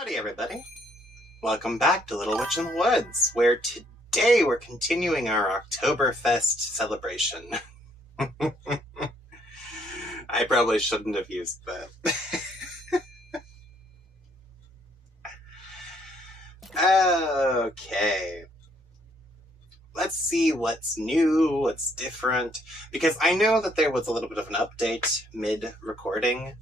Howdy, everybody. Welcome back to Little Witch in the Woods, where today we're continuing our Oktoberfest celebration. I probably shouldn't have used that. Okay. Let's see what's new, what's different, because I know that there was a little bit of an update mid-recording.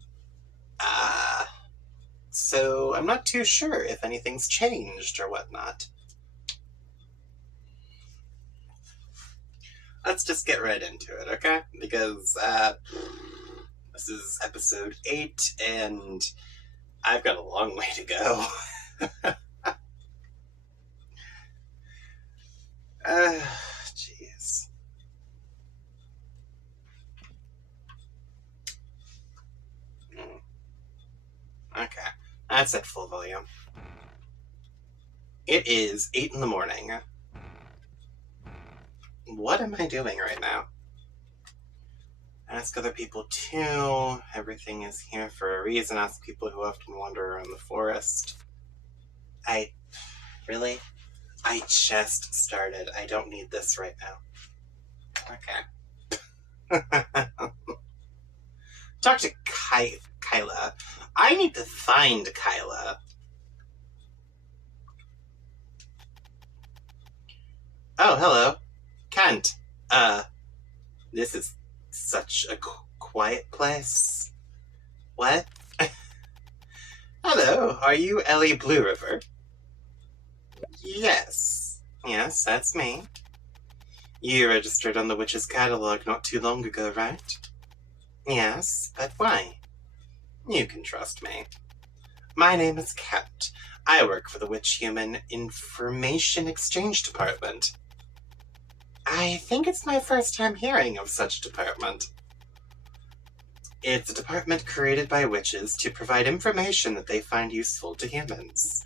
So I'm not too sure if anything's changed or whatnot. Let's just get right into it, okay? Because this is episode 8, and I've got a long way to go. Jeez. Okay, that's at full volume. It is 8 in the morning. What am I doing right now? Ask other people too. Everything is here for a reason. Ask people who often wander around the forest. Really? I just started. I don't need this right now. Okay. Talk to Kyla. I need to find Kyla. Oh, hello. Kent. This is such a quiet place. What? Hello, are you Ellie Blue River? Yes, that's me. You registered on the Witch's Catalog not too long ago, right? Yes, but why? You can trust me. My name is Kent. I work for the Witch Human Information Exchange Department. I think it's my first time hearing of such department. It's a department created by witches to provide information that they find useful to humans.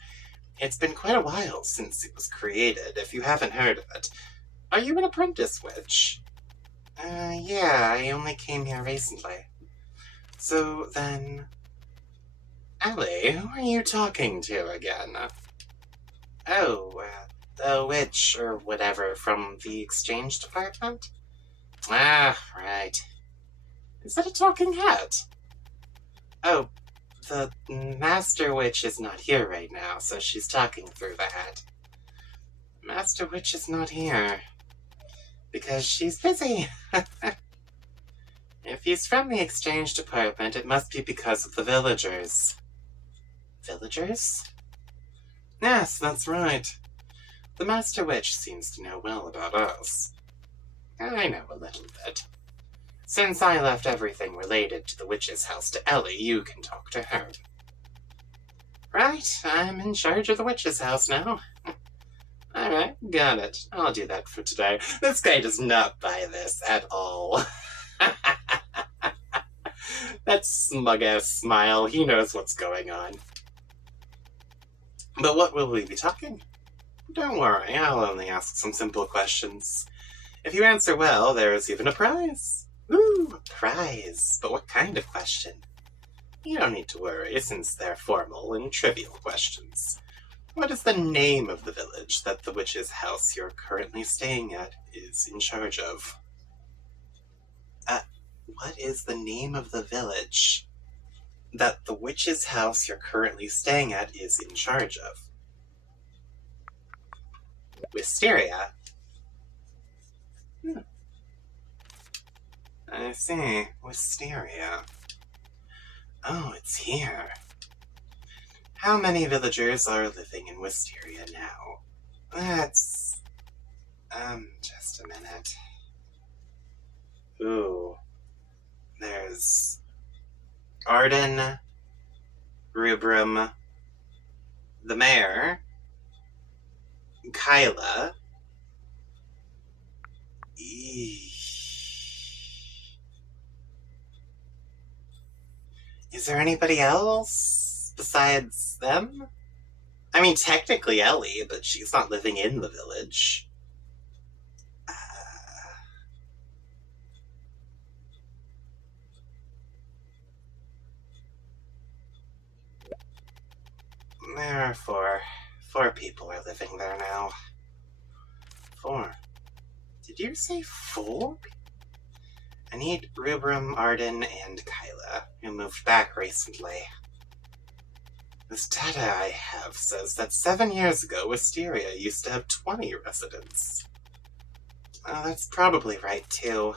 It's been quite a while since it was created, if you haven't heard of it. Are you an apprentice witch? Yeah, I only came here recently. So then... Ellie, who are you talking to again? Oh, the witch or whatever from the exchange department? Ah, right. Is that a talking hat? Oh, the Master Witch is not here right now, so she's talking through the hat. Master Witch is not here. Because she's busy. If he's from the exchange department, it must be because of the villagers. Villagers? Yes, that's right. The Master Witch seems to know well about us. I know a little bit. Since I left everything related to the witch's house to Ellie, you can talk to her. Right, I'm in charge of the witch's house now. Alright, got it. I'll do that for today. This guy does not buy this at all. That smug-ass smile, he knows what's going on. But what will we be talking? Don't worry, I'll only ask some simple questions. If you answer well, there is even a prize. Ooh, a prize. But what kind of question? You don't need to worry, since they're formal and trivial questions. What is the name of the village that the witch's house you're currently staying at is in charge of? What is the name of the village that the witch's house you're currently staying at is in charge of? Wisteria. I see. Wisteria. Oh, it's here. How many villagers are living in Wisteria now? That's... just a minute. Ooh. There's... Arden, Rubrum, the mayor, Kyla. Is there anybody else besides them? I mean, technically Ellie, but she's not living in the village. There are four. 4 people are living there now. 4. Did you say 4? I need Rubram, Arden, and Kyla, who moved back recently. This data I have says that 7 years ago, Wisteria used to have 20 residents. That's probably right, too.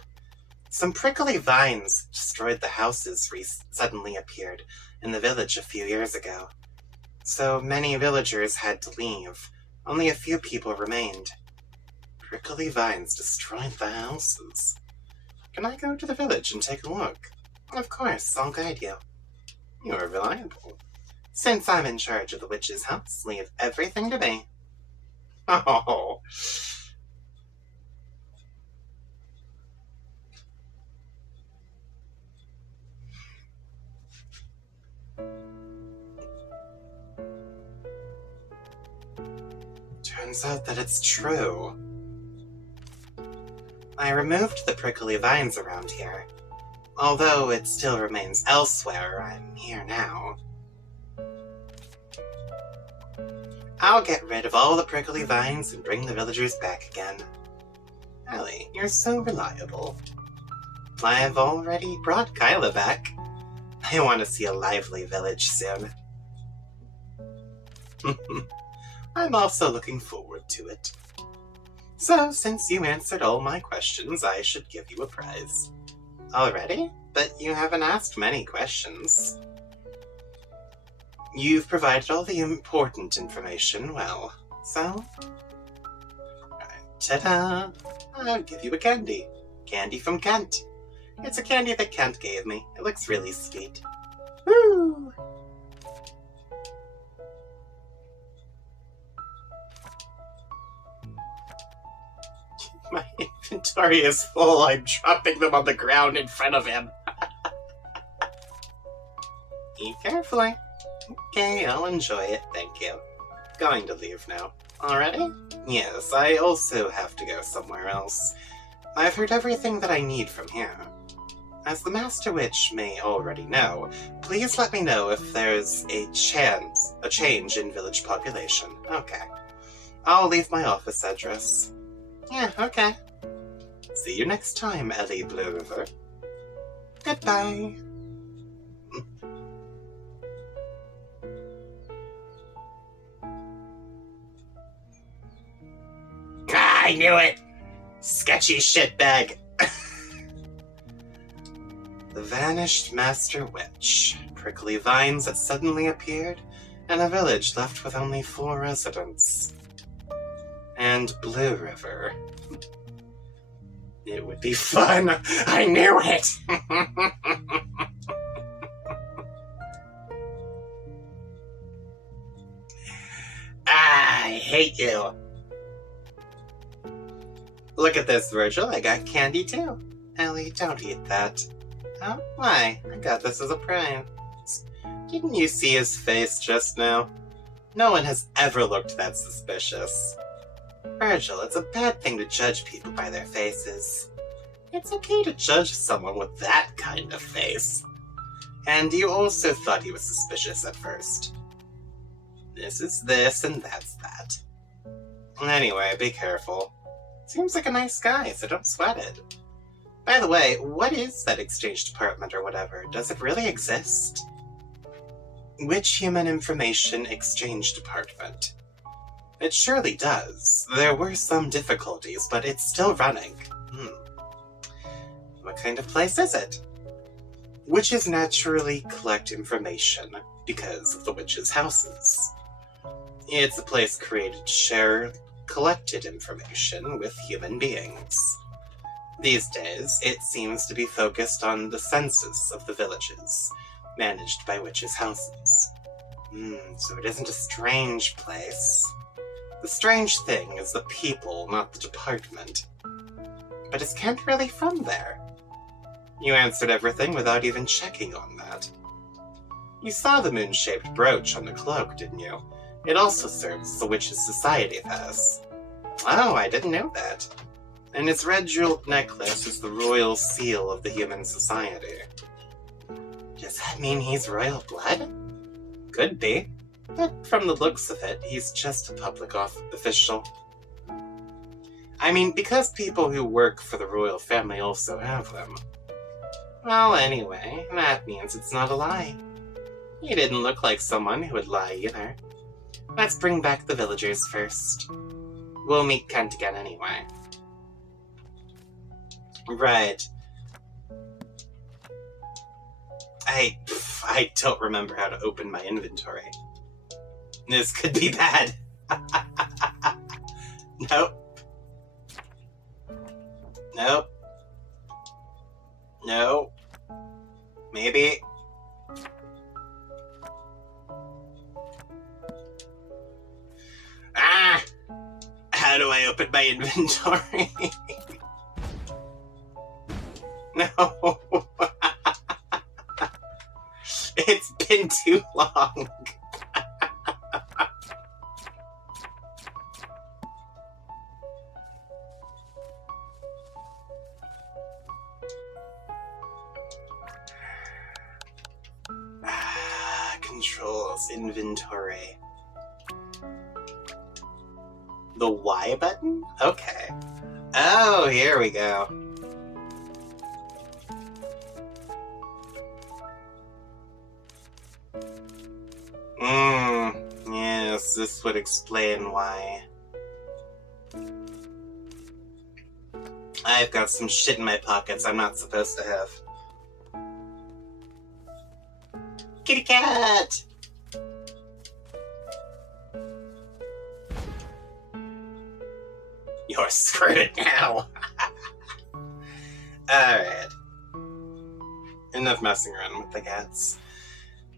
Some prickly vines destroyed the houses suddenly appeared in the village a few years ago. So many villagers had to leave. Only a few people remained. Prickly vines destroyed the houses. Can I go to the village and take a look? Of course, I'll guide you. You are reliable. Since I'm in charge of the witch's house, leave everything to me. Oh. Turns out that it's true. I removed the prickly vines around here. Although it still remains elsewhere, I'm here now. I'll get rid of all the prickly vines and bring the villagers back again. Ellie, you're so reliable. I've already brought Kyla back. I want to see a lively village soon. I'm also looking forward to it. So, since you answered all my questions, I should give you a prize. Already? But you haven't asked many questions. You've provided all the important information well, so... Ta-da! I'll give you a candy. Candy from Kent. It's a candy that Kent gave me. It looks really sweet. Woo! My inventory is full. I'm dropping them on the ground in front of him. Eat carefully. Okay, I'll enjoy it, thank you. Going to leave now. Already? Yes, I also have to go somewhere else. I've heard everything that I need from here. As the Master Witch may already know, please let me know if there's a change in village population. Okay. I'll leave my office address. Yeah, okay. See you next time, Ellie Blue River. Goodbye. I knew it! Sketchy shitbag. The vanished Master Witch. Prickly vines that suddenly appeared, and a village left with only 4 residents. And Blue River. It would be fun! I knew it! I hate you. Look at this, Virgil. I got candy too. Ellie, don't eat that. Oh, why? I got this as a prize. Didn't you see his face just now? No one has ever looked that suspicious. Virgil, it's a bad thing to judge people by their faces. It's okay to judge someone with that kind of face. And you also thought he was suspicious at first. This is this and that's that. Anyway, be careful. Seems like a nice guy, so don't sweat it. By the way, what is that exchange department or whatever? Does it really exist? Which Human Information Exchange Department? It surely does. There were some difficulties, but it's still running. What kind of place is it? Witches naturally collect information because of the witches' houses. It's a place created to share collected information with human beings. These days, it seems to be focused on the census of the villages, managed by witches' houses. So it isn't a strange place. The strange thing is the people, not the department. But is Kent really from there? You answered everything without even checking on that. You saw the moon-shaped brooch on the cloak, didn't you? It also serves as the Witches' Society pass. Oh, I didn't know that. And its red jeweled necklace is the royal seal of the Human Society. Does that mean he's royal blood? Could be. But from the looks of it, he's just a public official. I mean, because people who work for the royal family also have them. Well, anyway, that means it's not a lie. He didn't look like someone who would lie either. Let's bring back the villagers first. We'll meet Kent again anyway. Right. I don't remember how to open my inventory. This could be bad. Nope. Nope. No. Maybe. Ah! How do I open my inventory? No. It's been too long. Controls, inventory. The Y button? Okay. Oh, here we go. Yes, this would explain why. I've got some shit in my pockets I'm not supposed to have. Kitty cat! You're screwed now! Alright. Enough messing around with the cats.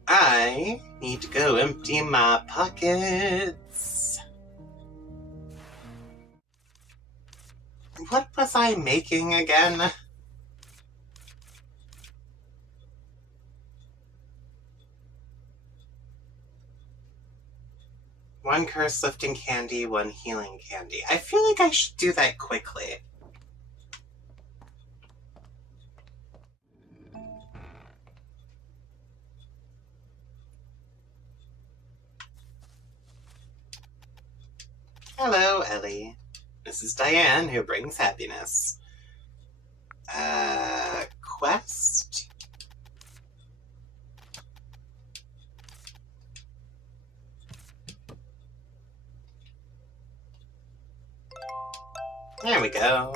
I need to go empty my pockets. What was I making again? One curse lifting candy, one healing candy. I feel like I should do that quickly. Hello, Ellie. This is Diane, who brings happiness. Quest? There we go.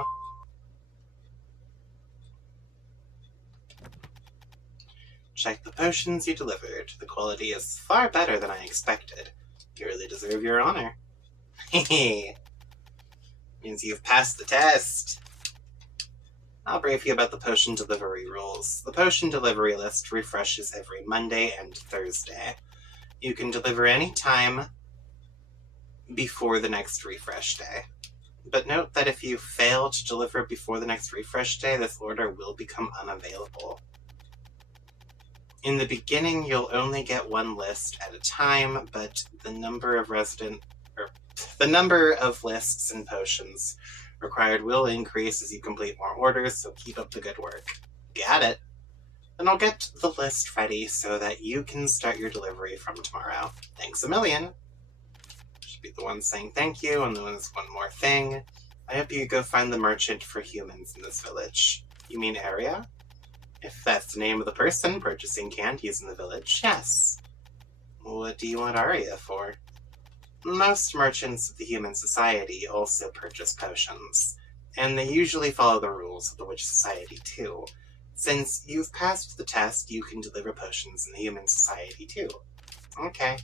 Check the potions you delivered. The quality is far better than I expected. You really deserve your honor. Hehe. Means you've passed the test. I'll brief you about the potion delivery rules. The potion delivery list refreshes every Monday and Thursday. You can deliver any time before the next refresh day. But note that if you fail to deliver before the next refresh day, this order will become unavailable. In the beginning, you'll only get one list at a time, but the number of lists and potions required will increase as you complete more orders, so keep up the good work. Got it? Then I'll get the list ready so that you can start your delivery from tomorrow. Thanks a million. Should be the one saying thank you, and then there's one more thing. I hope you go find the merchant for humans in this village. You mean area? If that's the name of the person purchasing candies in the village, yes. What do you want Aria for? Most merchants of the human society also purchase potions, and they usually follow the rules of the witch society too. Since you've passed the test, you can deliver potions in the human society too. Okay.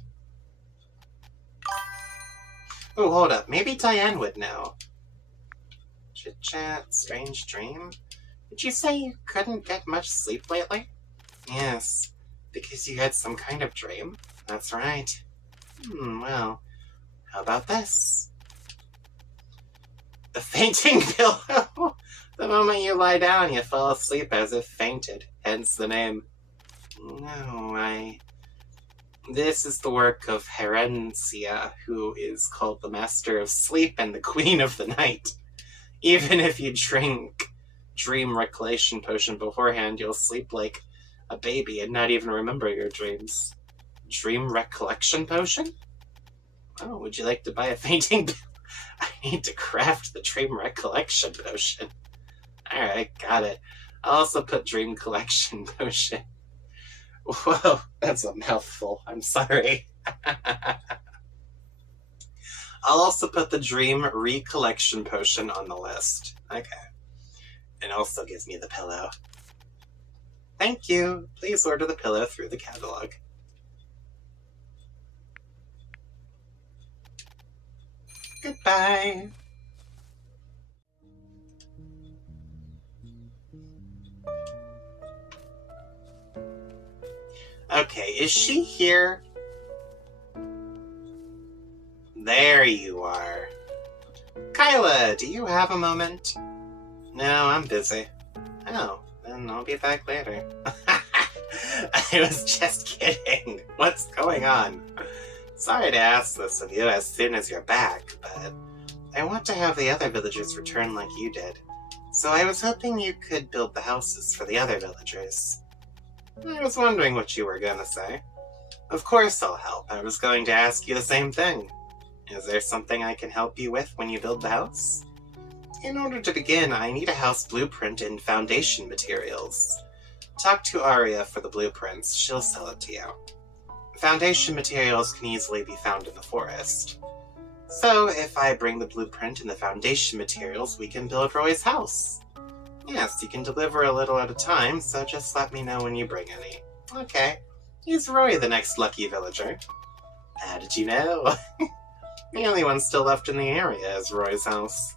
Oh, hold up. Maybe Diane would know. Chit-chat, strange dream. Did you say you couldn't get much sleep lately? Yes, because you had some kind of dream. That's right. Well, how about this? The fainting pillow! The moment you lie down, you fall asleep as if fainted, hence the name. No, This is the work of Herencia, who is called the Master of Sleep and the Queen of the Night. Even if you drink Dream Recollection Potion beforehand, you'll sleep like a baby and not even remember your dreams. Dream recollection potion? Oh, would you like to buy a fainting? I need to craft the dream recollection potion. Alright, got it. I'll also put dream collection potion. Whoa, that's a mouthful. I'm sorry. I'll also put the dream recollection potion on the list. Okay. And also gives me the pillow. Thank you. Please order the pillow through the catalog. Goodbye. Okay, is she here? There you are. Kyla, do you have a moment? No, I'm busy. Oh, then I'll be back later. I was just kidding. What's going on? Sorry to ask this of you as soon as you're back, but I want to have the other villagers return like you did. So I was hoping you could build the houses for the other villagers. I was wondering what you were gonna say. Of course I'll help. I was going to ask you the same thing. Is there something I can help you with when you build the house? In order to begin, I need a house blueprint and foundation materials. Talk to Aria for the blueprints. She'll sell it to you. Foundation materials can easily be found in the forest. So, if I bring the blueprint and the foundation materials, we can build Roy's house. Yes, you can deliver a little at a time, so just let me know when you bring any. Okay. Is Roy the next lucky villager? How did you know? The only one still left in the area is Roy's house.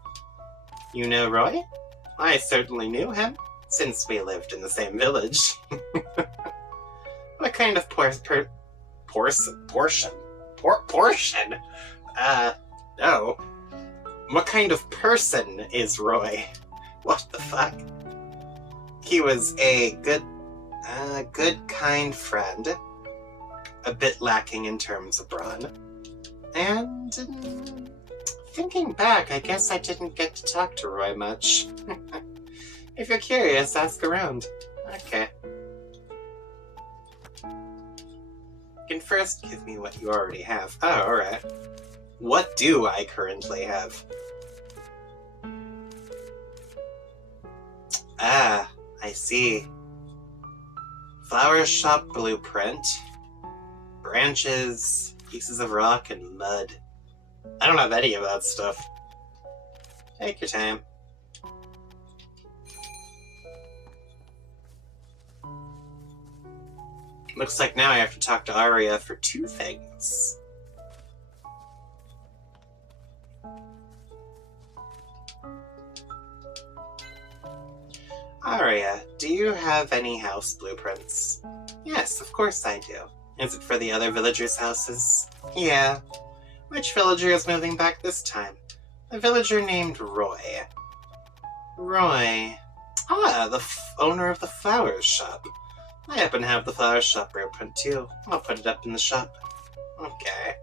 You know Roy? I certainly knew him, since we lived in the same village. What kind of portion? No. What kind of person is Roy? What the fuck? He was a good, kind friend. A bit lacking in terms of brawn. And, thinking back, I guess I didn't get to talk to Roy much. If you're curious, ask around. Okay. You can first give me what you already have. Oh, alright. What do I currently have? Ah, I see. Flower shop blueprint. Branches, pieces of rock, and mud. I don't have any of that stuff. Take your time. Looks like now I have to talk to Aria for 2 things. Aria, do you have any house blueprints? Yes, of course I do. Is it for the other villagers' houses? Yeah. Which villager is moving back this time? A villager named Roy. Roy. Ah, the owner of the flowers shop. I happen to have the flower shop blueprint too. I'll put it up in the shop. Okay.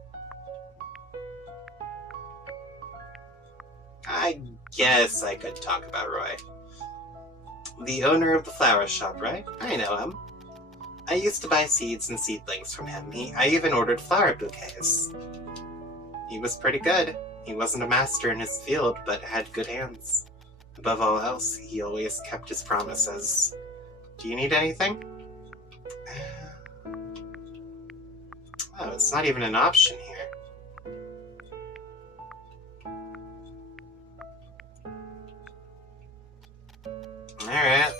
I guess I could talk about Roy. The owner of the flower shop, right? I know him. I used to buy seeds and seedlings from him. I even ordered flower bouquets. He was pretty good. He wasn't a master in his field, but had good hands. Above all else, he always kept his promises. Do you need anything? Oh, it's not even an option here. Alright.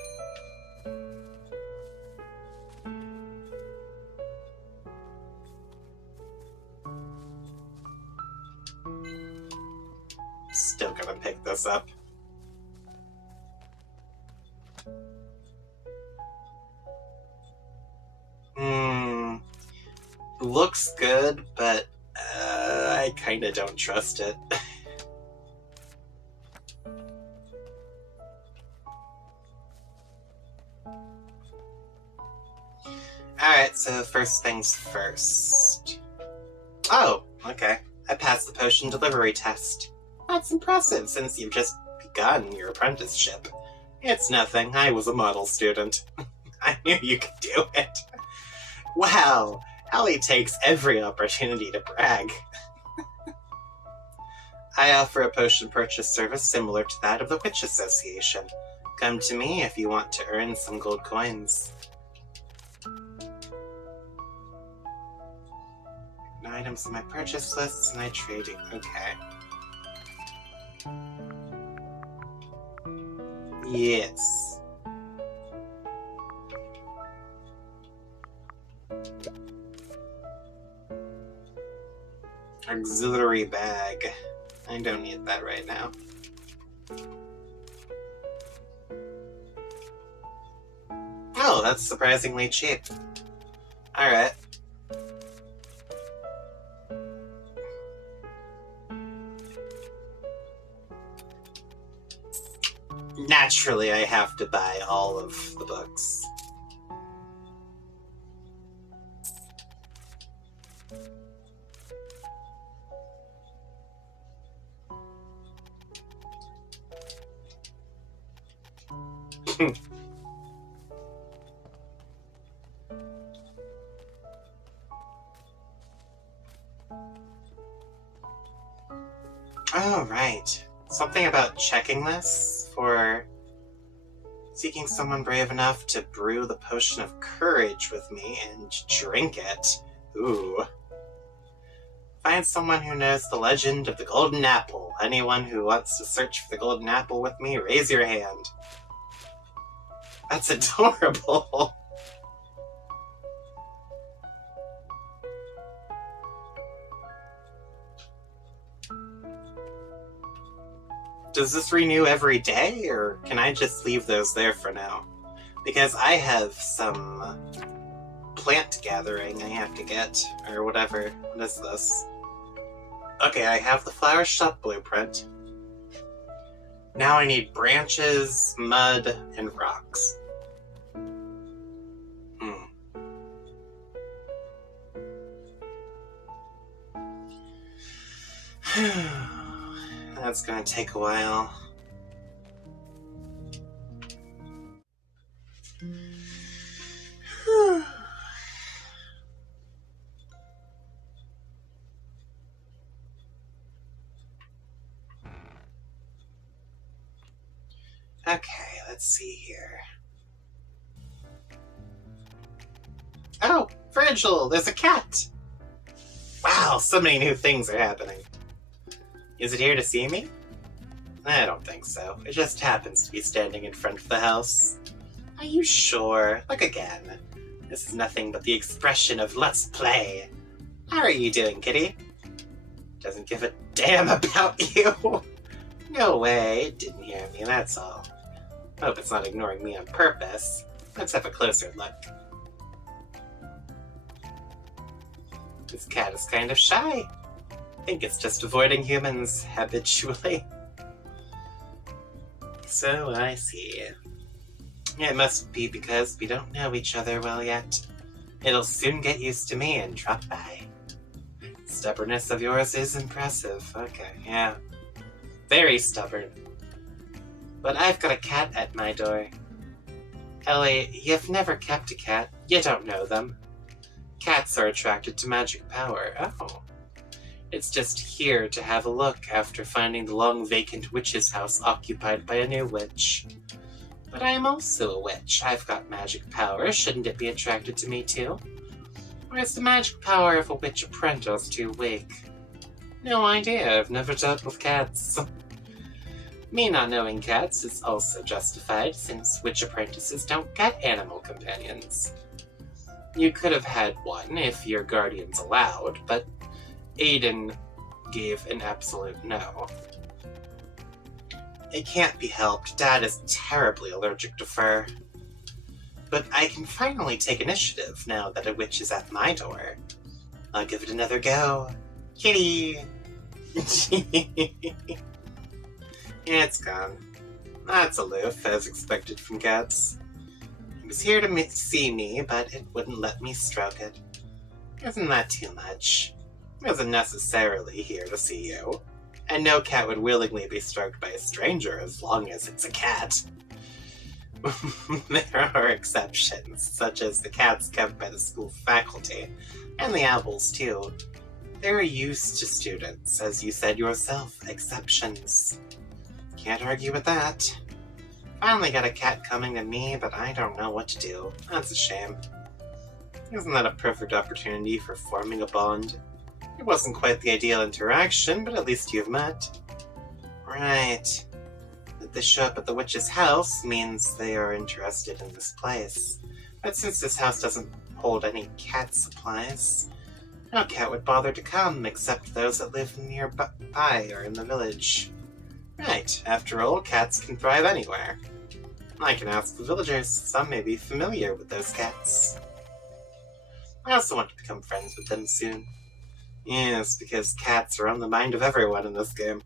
Still gonna pick this up. Looks good, but I kinda don't trust it. Alright, so first things first. Oh, okay. I passed the potion delivery test. That's impressive, since you've just begun your apprenticeship. It's nothing, I was a model student. I knew you could do it. Wow, Allie takes every opportunity to brag. I offer a potion purchase service similar to that of the Witch Association. Come to me if you want to earn some gold coins. Items in my purchase lists and I trade it. Okay. Yes. Auxiliary bag. I don't need that right now. Oh, that's surprisingly cheap. Alright. Naturally, I have to buy all of the books. Oh, right. Something about checking this for seeking someone brave enough to brew the potion of courage with me and drink it. Ooh. Find someone who knows the legend of the golden apple. Anyone who wants to search for the golden apple with me, raise your hand. That's adorable. Does this renew every day, or can I just leave those there for now? Because I have some plant gathering I have to get, or whatever. What is this? Okay, I have the flower shop blueprint. Now I need branches, mud, and rocks. That's gonna take a while. Okay, let's see here. Oh, Virgil, there's a cat! Wow, so many new things are happening. Is it here to see me? I don't think so. It just happens to be standing in front of the house. Are you sure? Look again. This is nothing but the expression of let's play. How are you doing, kitty? Doesn't give a damn about you. No way, it didn't hear me, that's all. Hope it's not ignoring me on purpose. Let's have a closer look. This cat is kind of shy. I think it's just avoiding humans habitually. So I see. It must be because we don't know each other well yet. It'll soon get used to me and drop by. Stubbornness of yours is impressive. Okay, yeah. Very stubborn. But I've got a cat at my door. Ellie, you've never kept a cat. You don't know them. Cats are attracted to magic power. Oh. It's just here to have a look after finding the long vacant witch's house occupied by a new witch. But I am also a witch. I've got magic power. Shouldn't it be attracted to me too? Or is the magic power of a witch apprentice too weak? No idea. I've never dealt with cats. Me not knowing cats is also justified, since witch apprentices don't get animal companions. You could have had one if your guardians allowed, but Aiden gave an absolute no. It can't be helped. Dad is terribly allergic to fur. But I can finally take initiative now that a witch is at my door. I'll give it another go. Kitty! Yeah, it's gone. That's aloof, as expected from cats. It was here to see me, but it wouldn't let me stroke it. Isn't that too much? It wasn't necessarily here to see you. And no cat would willingly be stroked by a stranger as long as it's a cat. There are exceptions, such as the cats kept by the school faculty, and the owls too. They're used to students, as you said yourself, exceptions. Can't argue with that. Finally got a cat coming to me, but I don't know what to do. That's a shame. Isn't that a perfect opportunity for forming a bond? It wasn't quite the ideal interaction, but at least you've met. Right. That they show up at the witch's house means they are interested in this place. But since this house doesn't hold any cat supplies, no cat would bother to come except those that live nearby or in the village. Right, after all, cats can thrive anywhere. I can ask the villagers, some may be familiar with those cats. I also want to become friends with them soon. Yes, because cats are on the mind of everyone in this game.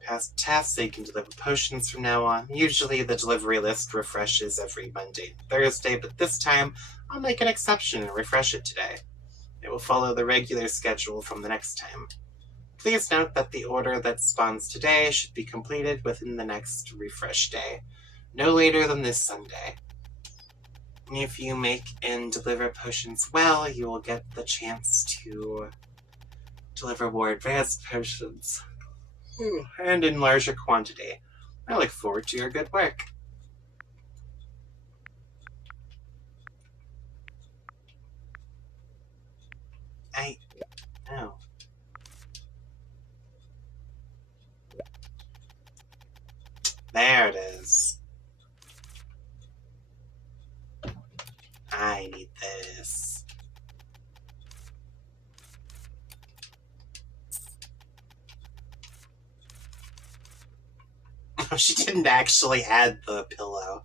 Past tasks, they can deliver potions from now on. Usually the delivery list refreshes every Monday and Thursday, but this time I'll make an exception and refresh it today. It will follow the regular schedule from the next time. Please note that the order that spawns today should be completed within the next refresh day, no later than this Sunday. If you make and deliver potions well, you will get the chance to deliver more advanced potions, and in larger quantity. I look forward to your good work. Oh. There it is. I need this. Oh, she didn't actually add the pillow.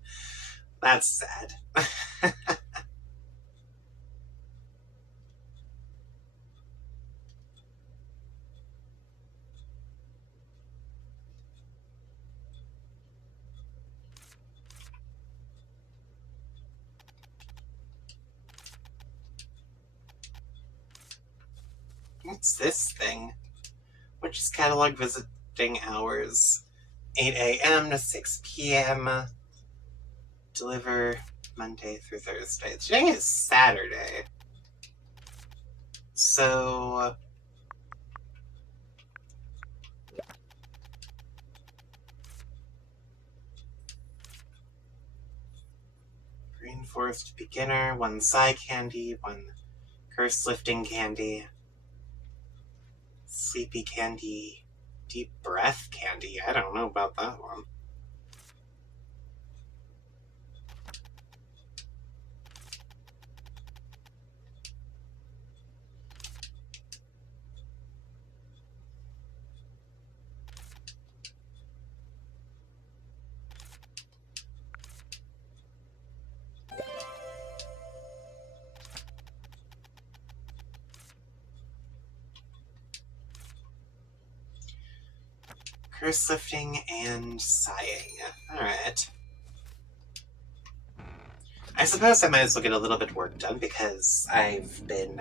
That's sad. What's this thing? Witch's catalog visiting hours. 8 a.m. to 6 p.m. Deliver Monday through Thursday. Today is Saturday. So... Reinforced beginner, 1 psi candy, 1 curse lifting candy, sleepy candy, deep breath candy. I don't know about that one. Curse lifting and sighing. Alright. I suppose I might as well get a little bit of work done because I've been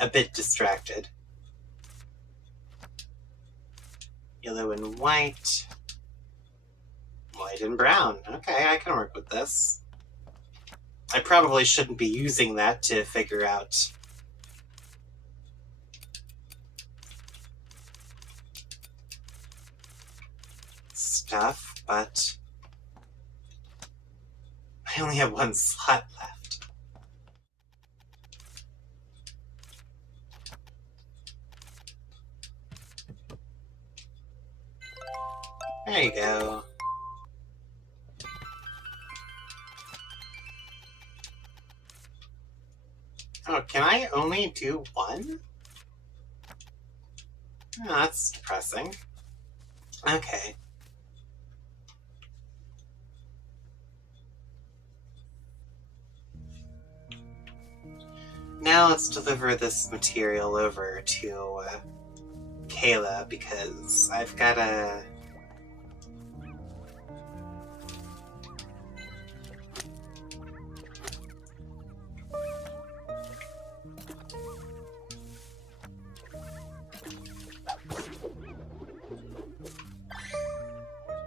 a bit distracted. Yellow and white. White and brown. Okay, I can work with this. I probably shouldn't be using that to figure out stuff, but I only have 1 slot left. There you go. Oh, can I only do 1? Oh, that's depressing. Okay. Now let's deliver this material over to Kayla, because I've gotta...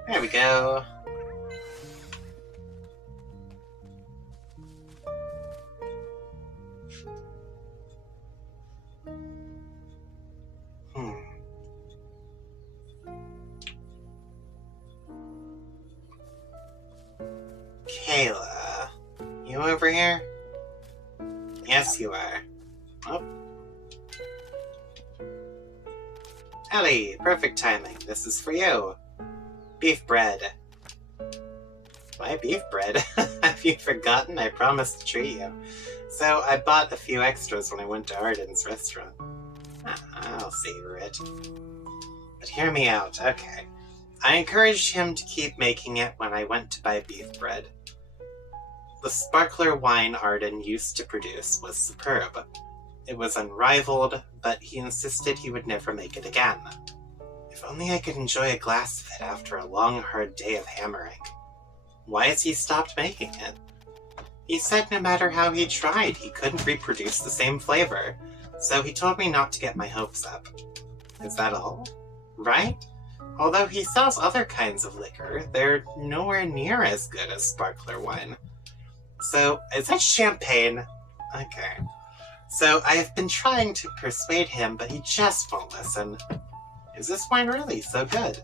There we go. You over here? Yes, you are. Oh. Ellie, perfect timing. This is for you. Beef bread. Why beef bread? Have you forgotten? I promised to treat you. So I bought a few extras when I went to Arden's restaurant. I'll savor it. But hear me out, okay. I encouraged him to keep making it when I went to buy beef bread. The sparkler wine Arden used to produce was superb. It was unrivaled, but he insisted he would never make it again. If only I could enjoy a glass of it after a long, hard day of hammering. Why has he stopped making it? He said no matter how he tried, he couldn't reproduce the same flavor, so he told me not to get my hopes up. Is that all? Right? Although he sells other kinds of liquor, they're nowhere near as good as sparkler wine. So, is that champagne? Okay. So, I have been trying to persuade him, but he just won't listen. Is this wine really so good?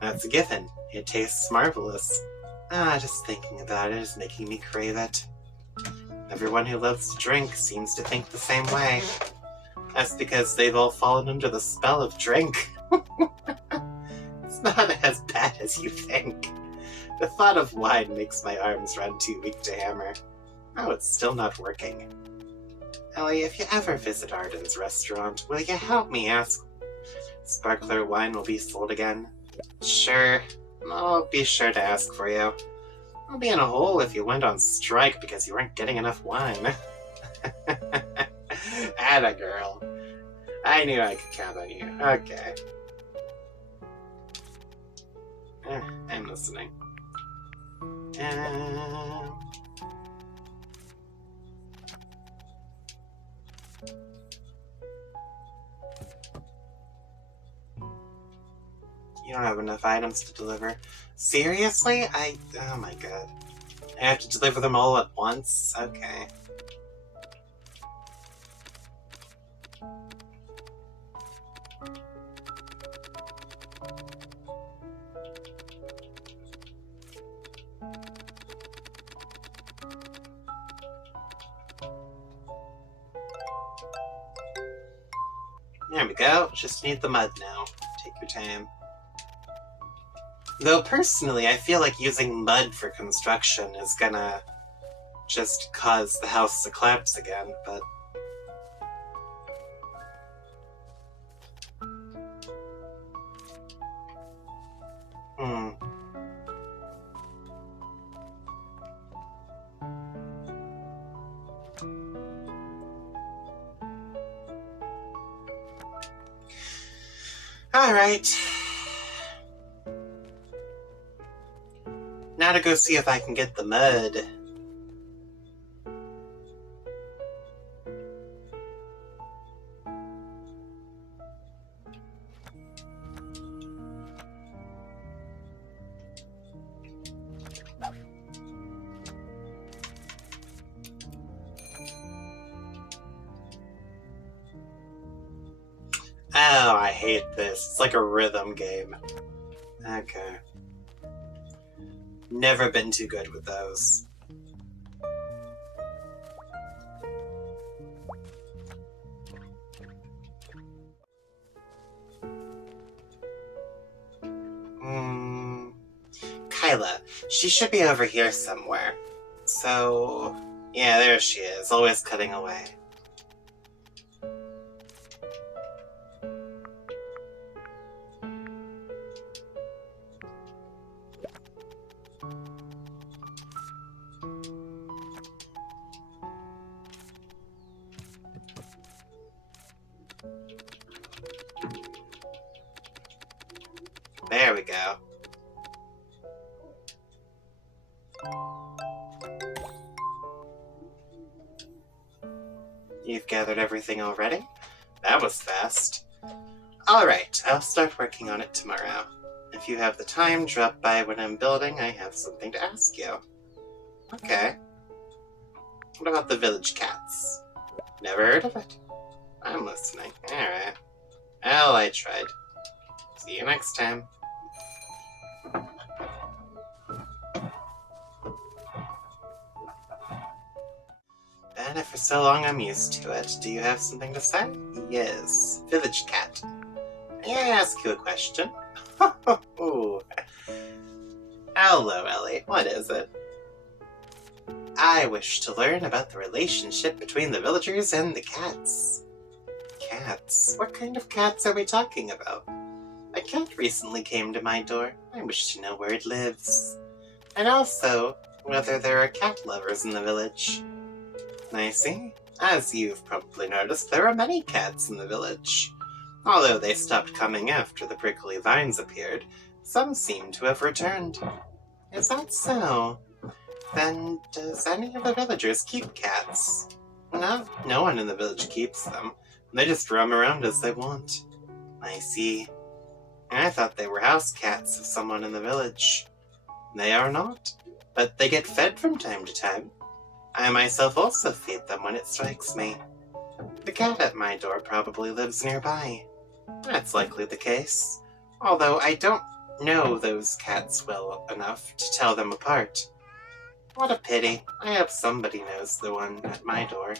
That's a given. It tastes marvelous. Just thinking about it is making me crave it. Everyone who loves to drink seems to think the same way. That's because they've all fallen under the spell of drink. It's not as bad as you think. The thought of wine makes my arms run too weak to hammer. Oh, it's still not working. Ellie, if you ever visit Arden's restaurant, will you help me ask sparkler wine will be sold again? Sure. I'll be sure to ask for you. I'll be in a hole if you went on strike because you weren't getting enough wine. Atta girl. I knew I could count on you. Okay. I'm listening. You don't have enough items to deliver. Seriously? Oh my god. I have to deliver them all at once? Okay. There we go. Just need the mud now. Take your time. Though personally, I feel like using mud for construction is gonna just cause the house to collapse again, but... Alright. Now to go see if I can get the mud. Oh, I hate this. It's like a rhythm game. Okay. Never been too good with those. Kyla. She should be over here somewhere. So... yeah, there she is, always cutting away. There we go. You've gathered everything already? That was fast. Alright, I'll start working on it tomorrow. If you have the time, drop by when I'm building. I have something to ask you. Okay. What about the village cats? Never heard of it. I'm listening. Alright. Well, I tried. See you next time. done it for so long I'm used to it. Do you have something to say? Yes. Village cat. May I ask you a question? Ooh. Hello, Ellie. What is it? I wish to learn about the relationship between the villagers and the cats. Cats? What kind of cats are we talking about? A cat recently came to my door. I wish to know where it lives. And also, whether there are cat lovers in the village. I see. As you've probably noticed, there are many cats in the village. Although they stopped coming after the prickly vines appeared, some seem to have returned. Is that so? Then, does any of the villagers keep cats? No, no one in the village keeps them. They just roam around as they want. I see. I thought they were house cats of someone in the village. They are not, but they get fed from time to time. I myself also feed them when it strikes me. The cat at my door probably lives nearby. That's likely the case, although I don't know those cats well enough to tell them apart. What a pity. I hope somebody knows the one at my door.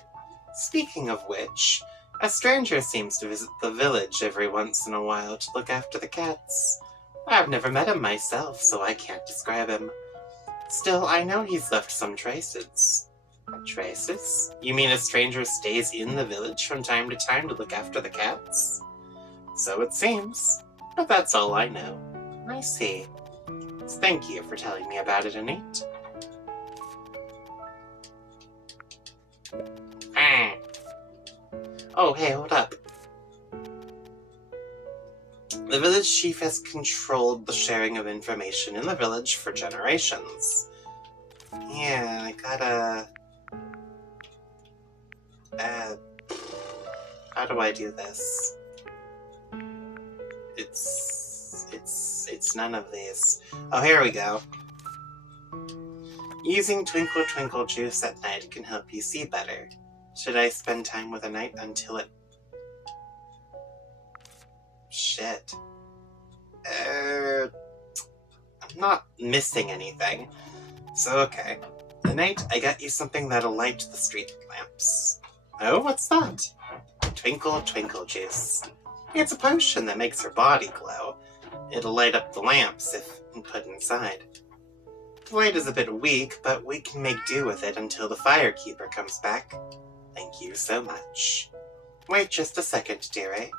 Speaking of which, a stranger seems to visit the village every once in a while to look after the cats. I've never met him myself, so I can't describe him. Still, I know he's left some traces. Traces? You mean a stranger stays in the village from time to time to look after the cats? So it seems, but that's all I know. I see. Thank you for telling me about it, Annette. Oh, hey, hold up. The village chief has controlled the sharing of information in the village for generations. Yeah, I gotta... how do I do this? It's none of these. Oh, here we go. Using Twinkle Twinkle juice at night can help you see better. Should I spend time with a night until it... Shit. I'm not missing anything. So, okay. Tonight, I got you something that'll light the street lamps. Oh, what's that? Twinkle Twinkle juice. It's a potion that makes your body glow. It'll light up the lamps if put inside. The light is a bit weak, but we can make do with it until the firekeeper comes back. Thank you so much. Wait just a second, dearie.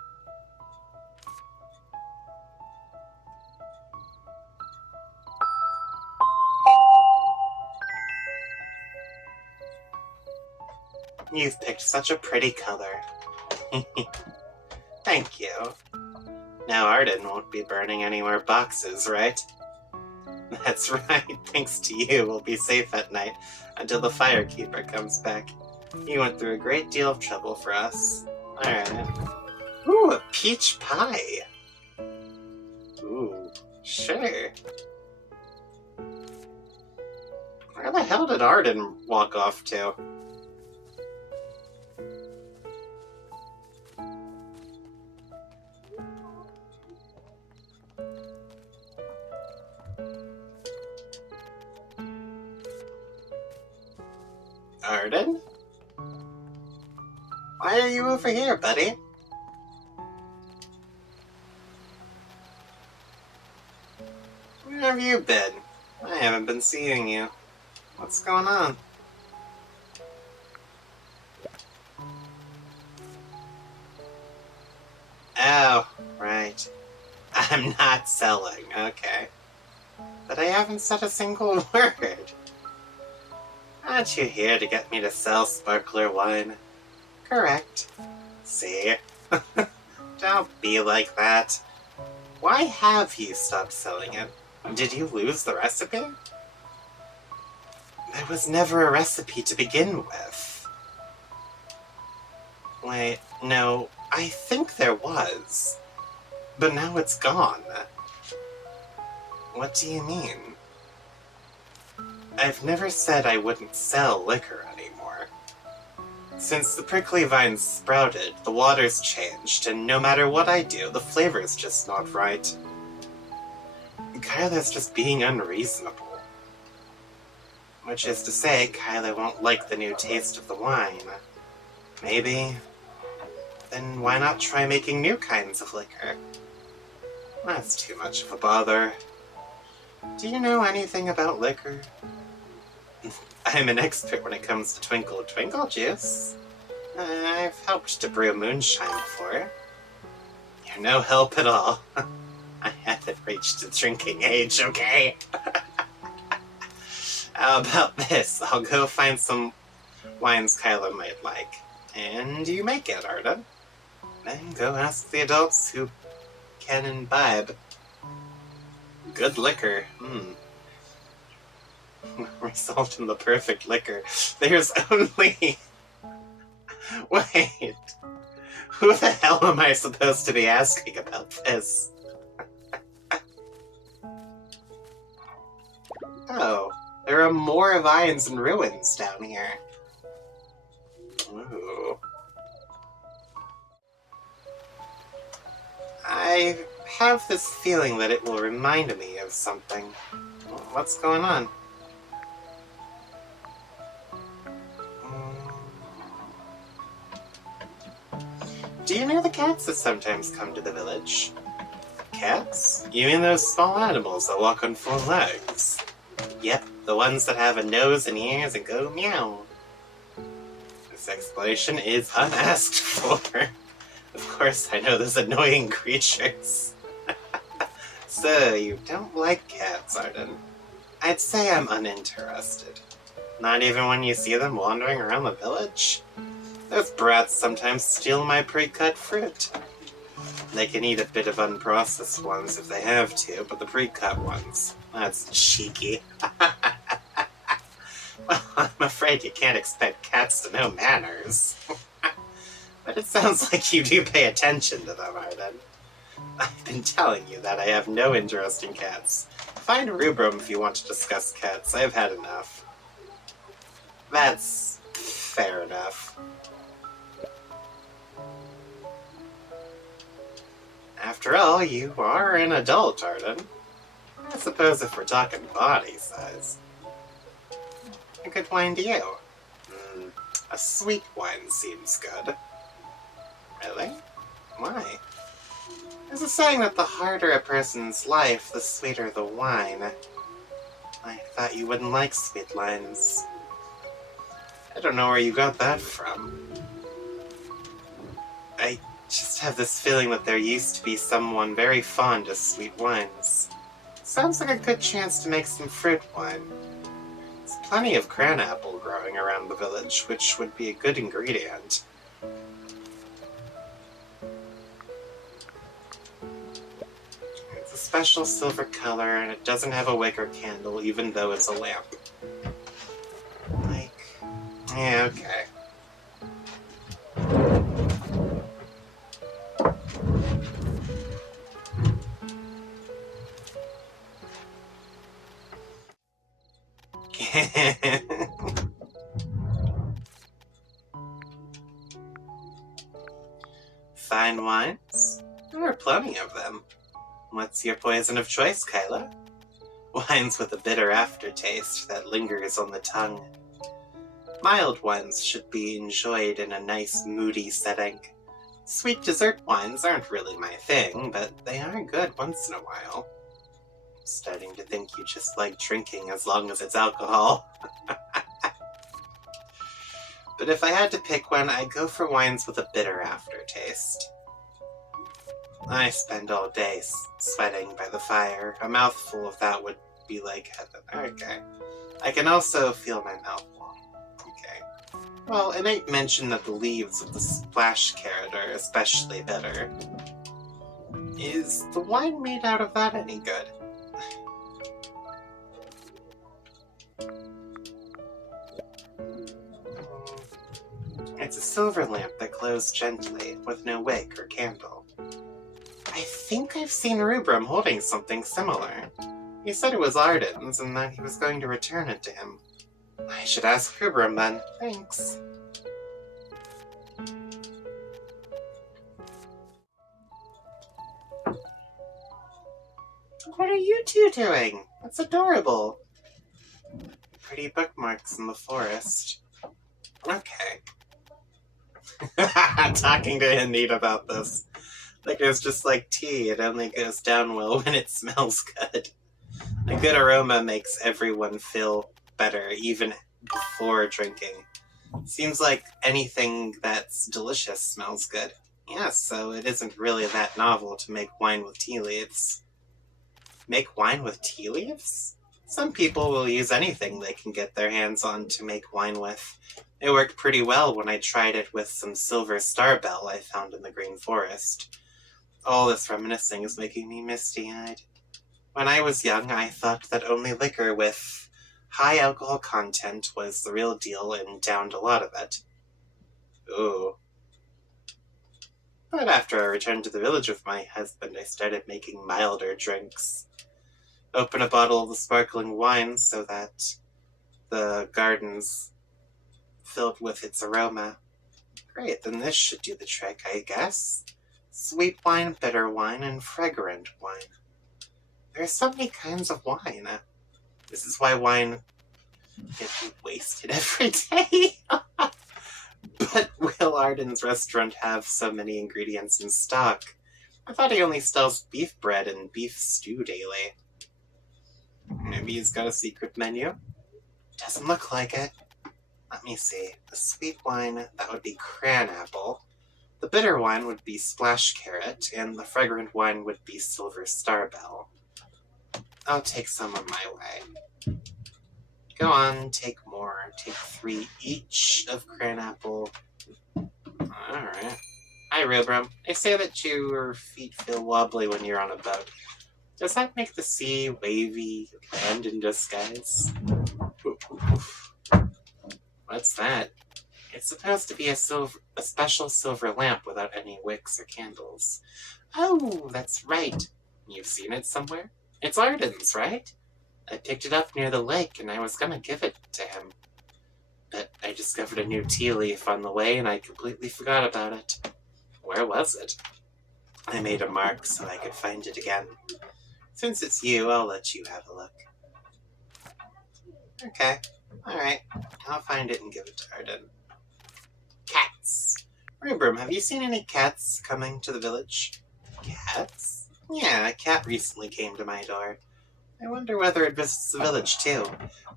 You've picked such a pretty color. Thank you. Now Arden won't be burning any more boxes, right? That's right, thanks to you, we'll be safe at night until the firekeeper comes back. You went through a great deal of trouble for us. Alright. Ooh, a peach pie! Ooh, sure. Where the hell did Arden walk off to? Arden? Why are you over here, buddy? Where have you been? I haven't been seeing you. What's going on? Oh, right. I'm not selling, okay. But I haven't said a single word. Aren't you here to get me to sell sparkler wine? Correct. See? Don't be like that. Why have you stopped selling it? Did you lose the recipe? There was never a recipe to begin with. Wait, no, I think there was. But now it's gone. What do you mean? I've never said I wouldn't sell liquor anymore. Since the prickly vines sprouted, the water's changed, and no matter what I do, the flavor's just not right. Kyla's just being unreasonable. Which is to say, Kyla won't like the new taste of the wine. Maybe. Then why not try making new kinds of liquor? That's too much of a bother. Do you know anything about liquor? I'm an expert when it comes to twinkle twinkle juice. I've helped to brew moonshine before. You're no help at all. I haven't reached the drinking age, okay? How about this? I'll go find some wines Kyla might like. And you make it, Arden. Then go ask the adults who can imbibe. Good liquor. Result in the perfect liquor. There's only... Wait. Who the hell am I supposed to be asking about this? Oh, there are more vines and ruins down here. Ooh. I have this feeling that it will remind me of something. What's going on? Do you know the cats that sometimes come to the village? Cats? You mean those small animals that walk on four legs? Yep, the ones that have a nose and ears and go meow. This explanation is unasked for. Of course, I know those annoying creatures. So, you don't like cats, Arden? I'd say I'm uninterested. Not even when you see them wandering around the village? Those brats sometimes steal my pre-cut fruit. They can eat a bit of unprocessed ones if they have to, but the pre-cut ones, that's cheeky. Well, I'm afraid you can't expect cats to know manners. But it sounds like you do pay attention to them, Arden. I've been telling you that I have no interest in cats. Find Rubrum if you want to discuss cats. I've had enough. That's fair enough. After all, you are an adult, Arden. I suppose if we're talking body size. A good wine to you. A sweet wine seems good. Really? Why? There's a saying that the harder a person's life, the sweeter the wine. I thought you wouldn't like sweet wines. I don't know where you got that from. I just have this feeling that there used to be someone very fond of sweet wines. Sounds like a good chance to make some fruit wine. There's plenty of cranapple growing around the village, which would be a good ingredient. It's a special silver color, and it doesn't have a wicker candle, even though it's a lamp. Yeah, okay. Fine wines? There are plenty of them. What's your poison of choice, Kyla? Wines with a bitter aftertaste that lingers on the tongue. Mild ones should be enjoyed in a nice, moody setting. Sweet dessert wines aren't really my thing, but they are good once in a while. I'm starting to think you just like drinking as long as it's alcohol. But if I had to pick one, I'd go for wines with a bitter aftertaste. I spend all day sweating by the fire. A mouthful of that would be like heaven. Okay. I can also feel my mouth warm. Okay. Well, Innate mentioned that the leaves of the splash carrot are especially bitter. Is the wine made out of that any good? It's a silver lamp that glows gently, with no wick or candle. I think I've seen Rubrum holding something similar. He said it was Arden's and that he was going to return it to him. I should ask Rubrum then. Thanks. What are you two doing? That's adorable. pretty bookmarks in the forest. Okay. Talking to Anita about this. Like, it's just like tea. It only goes down well when it smells good. A good aroma makes everyone feel better, even before drinking. Seems like anything that's delicious smells good. Yes, so it isn't really that novel to make wine with tea leaves. Make wine with tea leaves? Some people will use anything they can get their hands on to make wine with. It worked pretty well when I tried it with some silver starbell I found in the green forest. All this reminiscing is making me misty-eyed. When I was young, I thought that only liquor with high alcohol content was the real deal and downed a lot of it. Ooh. But after I returned to the village with my husband, I started making milder drinks. Open a bottle of the sparkling wine so that the garden's filled with its aroma. Great, then this should do the trick, I guess. Sweet wine, bitter wine, and fragrant wine. There are so many kinds of wine. This is why wine can be wasted every day. But will Arden's restaurant have so many ingredients in stock? I thought he only sells beef bread and beef stew daily. Maybe he's got a secret menu? Doesn't look like it. Let me see. The sweet wine, that would be cran apple. The bitter wine would be splash carrot, and the fragrant wine would be silver starbell. I'll take some on my way. Go on, take more. Take 3 each of cran apple. Alright. Hi, Rubrum. They say that your feet feel wobbly when you're on a boat. Does that make the sea wavy and in disguise? What's that? It's supposed to be a special silver lamp without any wicks or candles. Oh, that's right. You've seen it somewhere? It's Arden's, right? I picked it up near the lake and I was gonna give it to him. But I discovered a new tea leaf on the way and I completely forgot about it. Where was it? I made a mark so I could find it again. Since it's you, I'll let you have a look. Okay. Alright. I'll find it and give it to Arden. Cats. Rubrum, have you seen any cats coming to the village? Cats? Yeah, a cat recently came to my door. I wonder whether it visits the village too.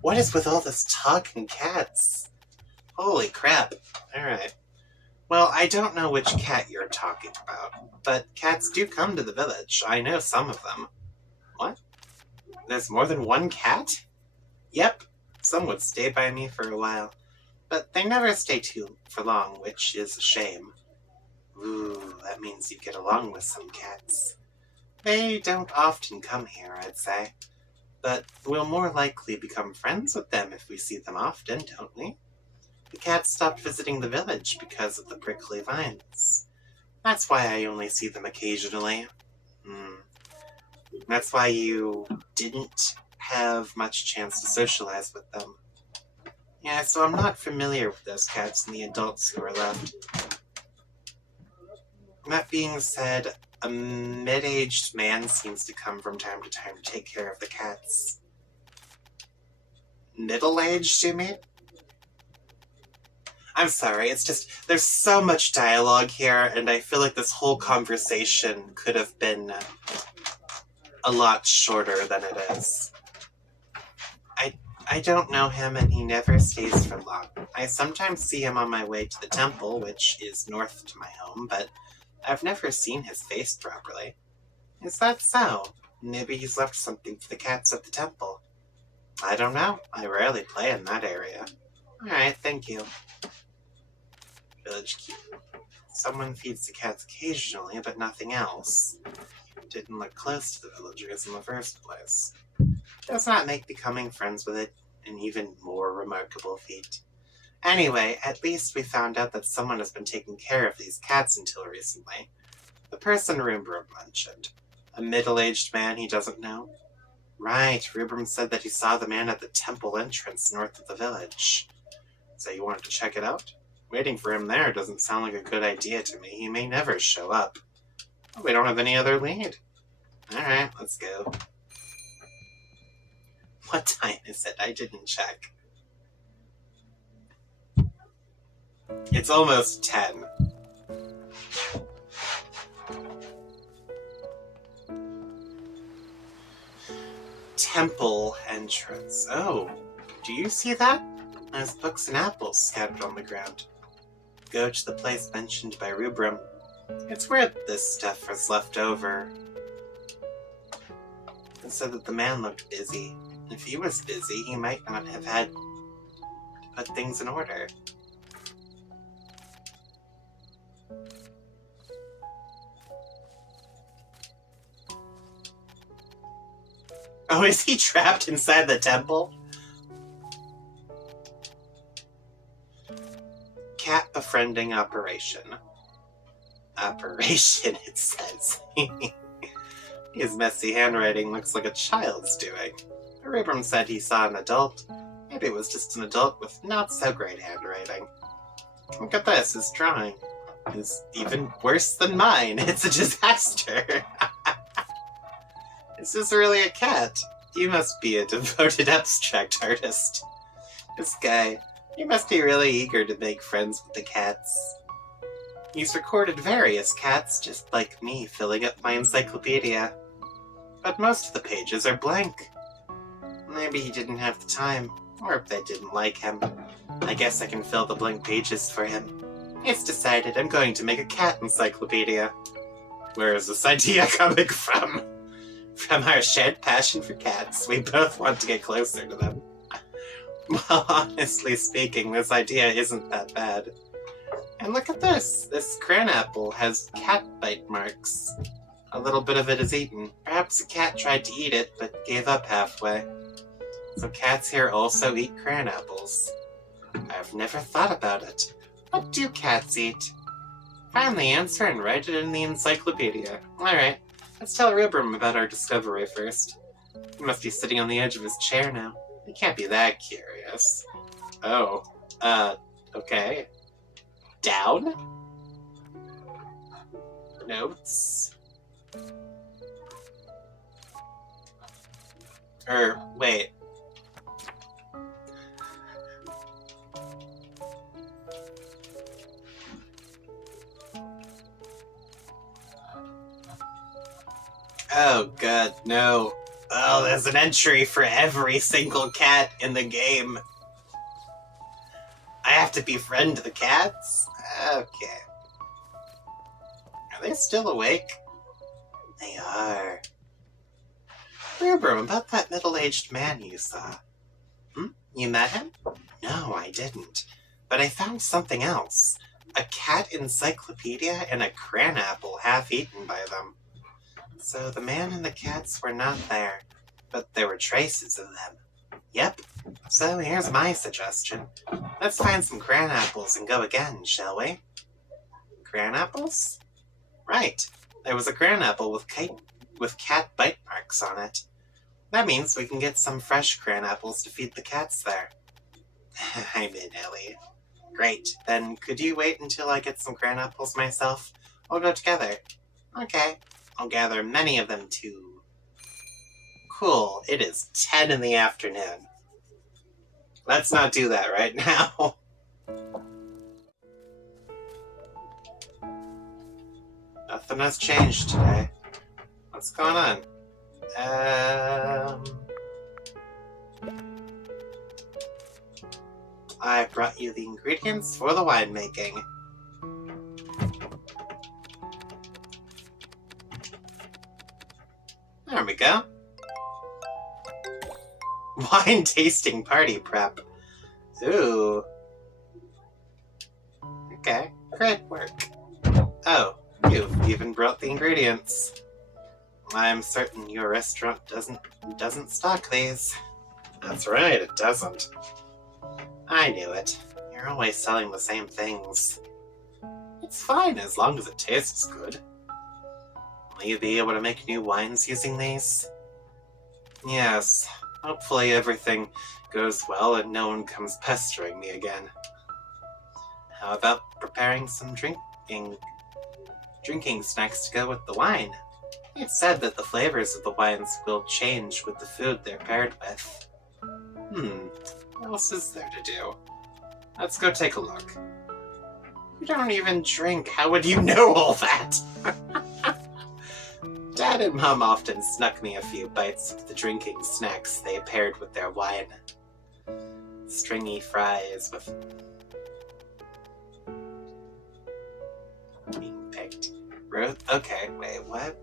What is with all this talking cats? Holy crap. Alright. Well, I don't know which cat you're talking about, but cats do come to the village. I know some of them. What? There's more than one cat? Yep. Some would stay by me for a while, but they never stay for long, which is a shame. Ooh, that means you get along with some cats. They don't often come here, I'd say, but we'll more likely become friends with them if we see them often, don't we? The cats stopped visiting the village because of the prickly vines. That's why I only see them occasionally. That's why you didn't have much chance to socialize with them. Yeah, so I'm not familiar with those cats and the adults who are left. That being said, a mid-aged man seems to come from time to time to take care of the cats. Middle-aged, you mean? I'm sorry, it's just, there's so much dialogue here, and I feel like this whole conversation could have been a lot shorter than it is. I don't know him, and he never stays for long. I sometimes see him on my way to the temple, which is north to my home, but I've never seen his face properly. Is that so? Maybe he's left something for the cats at the temple. I don't know. I rarely play in that area. Alright, thank you. Village keep. Someone feeds the cats occasionally, but nothing else. Didn't look close to the villagers in the first place. Does not make becoming friends with it an even more remarkable feat. Anyway, at least we found out that someone has been taking care of these cats until recently. The person Rubrum mentioned. A middle-aged man he doesn't know? Right, Rubrum said that he saw the man at the temple entrance north of the village. So you wanted to check it out? Waiting for him there doesn't sound like a good idea to me. He may never show up. We don't have any other lead. Alright, let's go. What time is it? I didn't check. It's almost 10. Temple entrance. Oh, do you see that? There's books and apples scattered on the ground. Go to the place mentioned by Rubrum. It's where this stuff was left over. It said that the man looked busy. If he was busy, he might not have had to put things in order. Oh, is he trapped inside the temple? Cat befriending operation. Operation, it says. His messy handwriting looks like a child's doing. Rubrum said he saw an adult. Maybe it was just an adult with not so great handwriting. Look at this, his drawing is even worse than mine. It's a disaster. Is this really a cat? You must be a devoted abstract artist. This guy, he must be really eager to make friends with the cats. He's recorded various cats, just like me filling up my encyclopedia. But most of the pages are blank. Maybe he didn't have the time, or they didn't like him. I guess I can fill the blank pages for him. It's decided I'm going to make a cat encyclopedia. Where is this idea coming from? From our shared passion for cats, we both want to get closer to them. Well, honestly speaking, this idea isn't that bad. And look at this! This cranapple has cat bite marks. A little bit of it is eaten. Perhaps a cat tried to eat it, but gave up halfway. So cats here also eat cranapples. I've never thought about it. What do cats eat? Find the answer and write it in the encyclopedia. Alright, let's tell Rubrum about our discovery first. He must be sitting on the edge of his chair now. He can't be that curious. Oh, okay. Down? Notes? Wait. Oh god, no. Oh, there's an entry for every single cat in the game. I have to befriend the cats? Okay. Are they still awake? They are. Rubrum, about that middle-aged man you saw. You met him? No, I didn't. But I found something else. A cat encyclopedia and a cranapple half-eaten by them. So the man and the cats were not there, but there were traces of them. Yep. So here's my suggestion. Let's find some cranapples and go again, shall we? Cranapples? Right. There was a cranapple with cat bite marks on it. That means we can get some fresh cranapples to feed the cats there. I'm in, Ellie. Great. Then could you wait until I get some cranapples myself? We'll go together. Okay. I'll gather many of them too. Cool. It is 10 in the afternoon. Let's not do that right now. Nothing has changed today. What's going on? I brought you the ingredients for the winemaking. There we go. Wine tasting party prep. Ooh. Okay, great work. Oh, you've even brought the ingredients. I'm certain your restaurant doesn't stock these. That's right, it doesn't. I knew it. You're always selling the same things. It's fine as long as it tastes good. Will you be able to make new wines using these? Yes. Hopefully everything goes well and no one comes pestering me again. How about preparing some drinking snacks to go with the wine? It's said that the flavors of the wines will change with the food they're paired with. What else is there to do? Let's go take a look. You don't even drink. How would you know all that? Dad and Mom often snuck me a few bites of the drinking snacks they paired with their wine. Stringy fries with being picked. Okay, wait, what?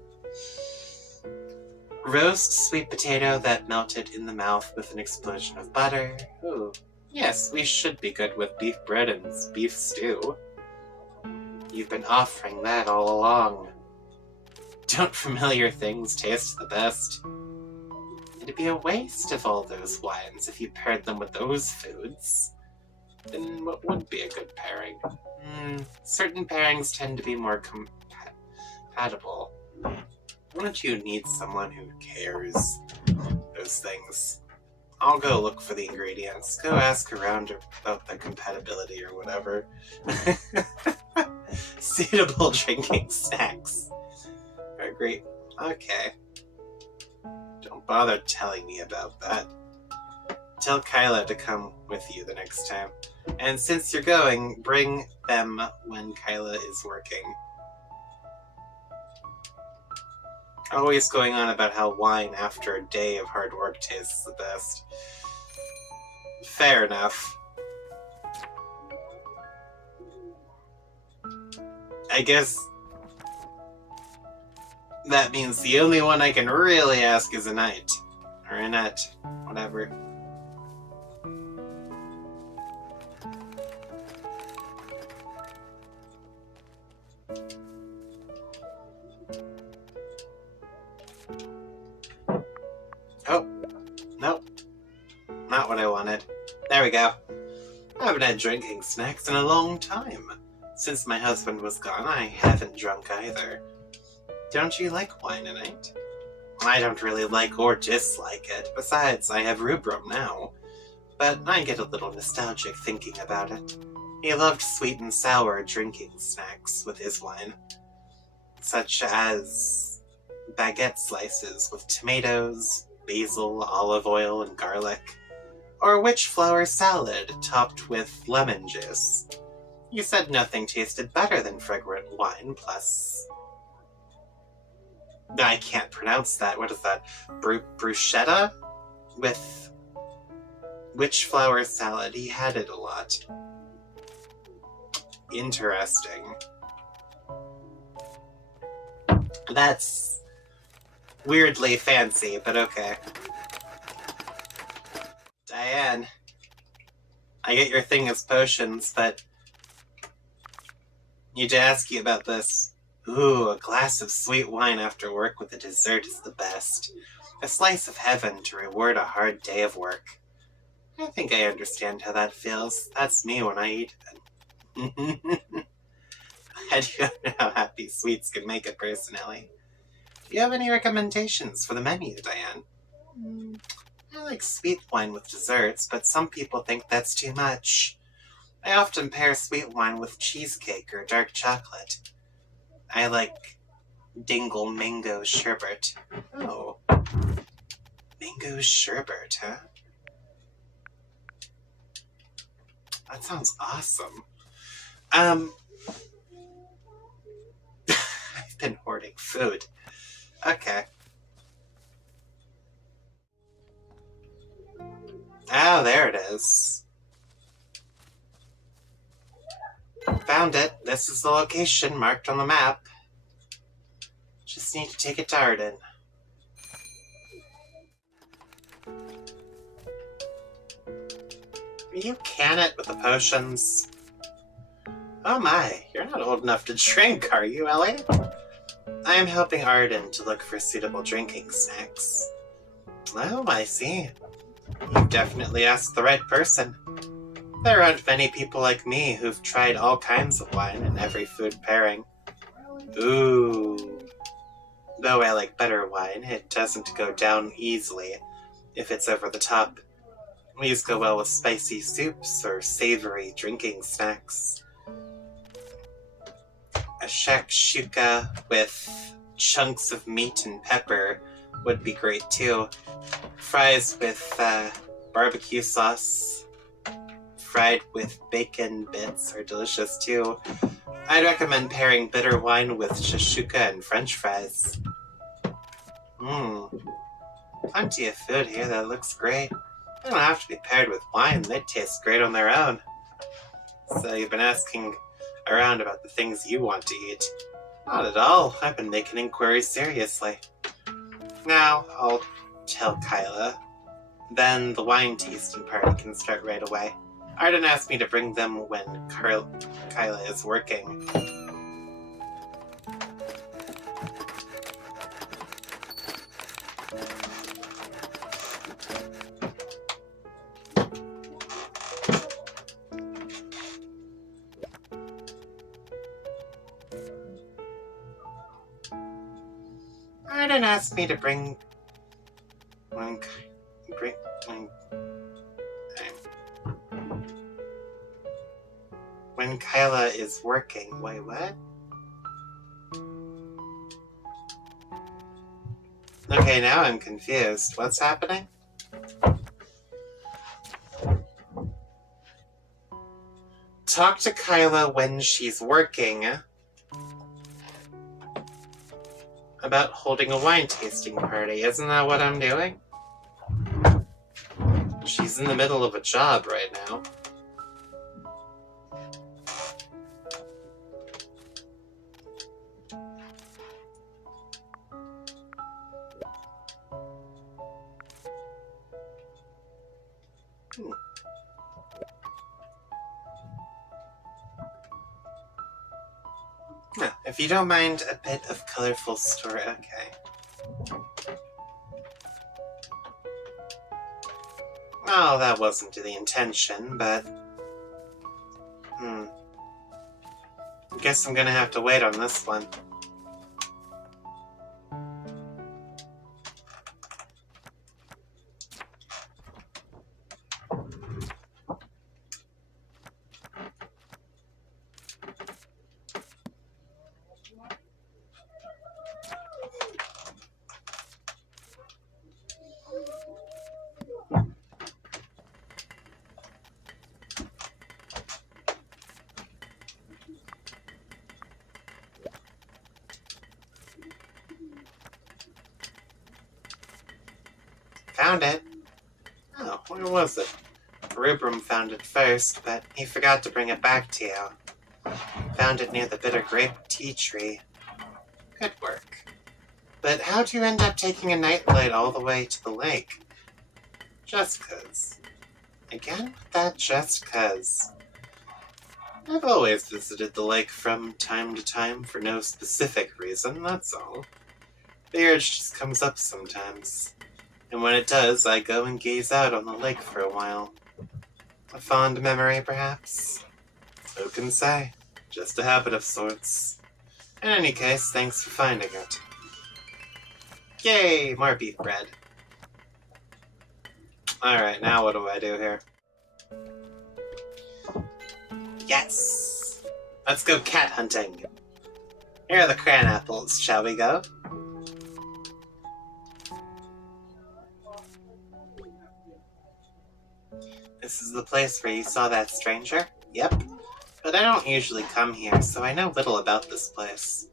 Roast sweet potato that melted in the mouth with an explosion of butter. Ooh. Yes, we should be good with beef bread and beef stew. You've been offering that all along. Don't familiar things taste the best? It'd be a waste of all those wines if you paired them with those foods. Then what would be a good pairing? Certain pairings tend to be more compatible. Wouldn't you need someone who cares those things? I'll go look for the ingredients. Go ask around about the compatibility or whatever. Suitable drinking snacks. Alright, great. Okay. Don't bother telling me about that. Tell Kyla to come with you the next time. And since you're going, bring them when Kyla is working. Always going on about how wine after a day of hard work tastes the best. Fair enough. I guess that means the only one I can really ask is Annette. Or Annette. Whatever. Oh. Nope. Not what I wanted. There we go. I haven't had drinking snacks in a long time. Since my husband was gone, I haven't drunk either. Don't you like wine, Annette? I don't really like or dislike it. Besides, I have Rubrum now. But I get a little nostalgic thinking about it. He loved sweet and sour drinking snacks with his wine, such as baguette slices with tomatoes, basil, olive oil, and garlic, or witch flower salad topped with lemon juice. You said nothing tasted better than fragrant wine, plus... I can't pronounce that. What is that? Bruschetta? With witch flower salad. He had it a lot. Interesting. That's weirdly fancy, but okay. Diane, I get your thing is potions, but need to ask you about this. Ooh, a glass of sweet wine after work with a dessert is the best. A slice of heaven to reward a hard day of work. I think I understand how that feels. That's me when I eat it. I don't know how happy sweets can make a personally. Do you have any recommendations for the menu, Diane? I like sweet wine with desserts, but some people think that's too much. I often pair sweet wine with cheesecake or dark chocolate. I like dingle mango sherbet. Oh. Mango sherbet, huh? That sounds awesome. I've been hoarding food. Okay. Oh, there it is. Found it. This is the location marked on the map. Just need to take it to Arden. You can it with the potions. Oh my, you're not old enough to drink, are you, Ellie? I am helping Arden to look for suitable drinking snacks. Oh, I see. You've definitely asked the right person. There aren't many people like me who've tried all kinds of wine in every food pairing. Ooh. Though I like better wine, it doesn't go down easily if it's over the top. These go well with spicy soups or savory drinking snacks. A shakshuka with chunks of meat and pepper would be great too. Fries with barbecue sauce. fried with bacon bits are delicious too. I'd recommend pairing bitter wine with shashuka and french fries. Plenty of food here that looks great. They don't have to be paired with wine, they taste great on their own. So you've been asking around about the things you want to eat. Not at all, I've been making inquiries seriously. Now, I'll tell Kyla. Then the wine tasting party can start right away. Arden asked me to bring them when Kyla is working. Arden asked me to bring when Kyla is working. Wait, what? Okay, now I'm confused. What's happening? Talk to Kyla when she's working about holding a wine tasting party. Isn't that what I'm doing? She's in the middle of a job right now. If you don't mind a bit of colorful story, okay. Oh, that wasn't the intention, but... Guess I'm gonna have to wait on this one. Found it. Oh, where was it? Rubrum found it first, but he forgot to bring it back to you. Found it near the bitter grape tea tree. Good work. But how'd you end up taking a nightlight all the way to the lake? Just 'cause. Again with that just 'cause. I've always visited the lake from time to time for no specific reason, that's all. The urge just comes up sometimes. And when it does, I go and gaze out on the lake for a while. A fond memory, perhaps? Who can say? Just a habit of sorts. In any case, thanks for finding it. Yay! More beef bread. Alright, now what do I do here? Yes! Let's go cat hunting. Here are the cran apples, shall we go? This is the place where you saw that stranger? Yep. But I don't usually come here, so I know little about this place.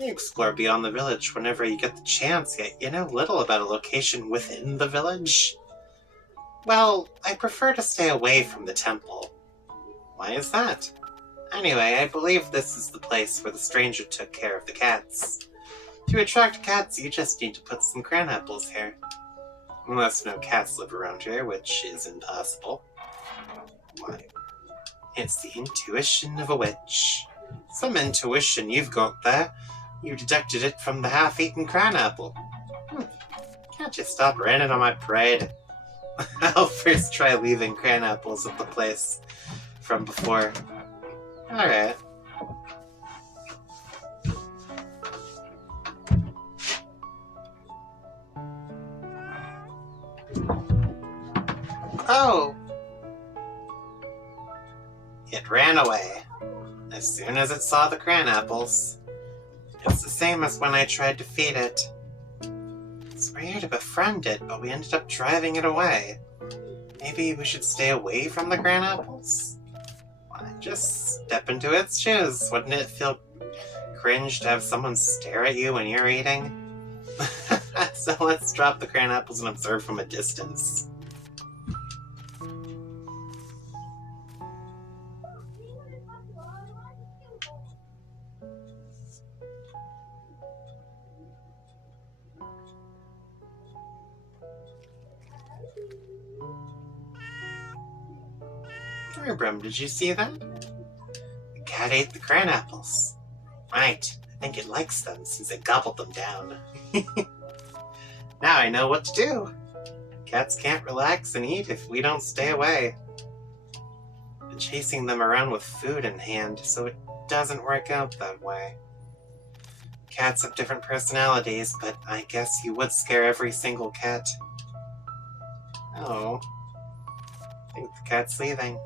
You explore beyond the village whenever you get the chance, yet you know little about a location within the village. Well, I prefer to stay away from the temple. Why is that? Anyway, I believe this is the place where the stranger took care of the cats. To attract cats, you just need to put some cran apples here. Unless no cats live around here, which is impossible. Why? It's the intuition of a witch. Some intuition you've got there. You deducted it from the half-eaten cran apple. Can't you stop raining on my parade? I'll first try leaving cran apples at the place from before. Alright. Oh! It ran away as soon as it saw the cran apples. It's the same as when I tried to feed it. It's rare to befriend it, but we ended up driving it away. Maybe we should stay away from the gran apples? Why, just step into its shoes. Wouldn't it feel cringe to have someone stare at you when you're eating? So let's drop the gran apples and observe from a distance. Brum, did you see that? The cat ate the gran apples. Right, I think it likes them since it gobbled them down. Now I know what to do. Cats can't relax and eat if we don't stay away. Been chasing them around with food in hand, so it doesn't work out that way. Cats have different personalities, but I guess you would scare every single cat. Oh, I think the cat's leaving.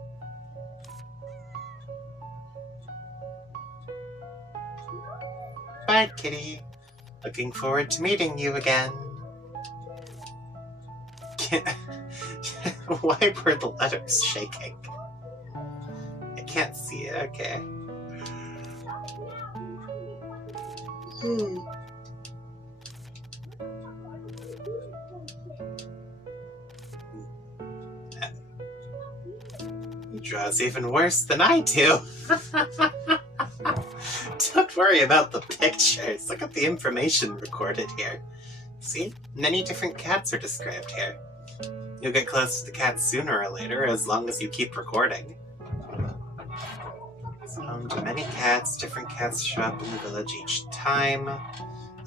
Bye, kitty. Looking forward to meeting you again. Why were the letters shaking? I can't see it, okay. He draws even worse than I do. Don't worry about the pictures. Look at the information recorded here. See? Many different cats are described here. You'll get close to the cats sooner or later, as long as you keep recording. Home to many cats. Different cats show up in the village each time.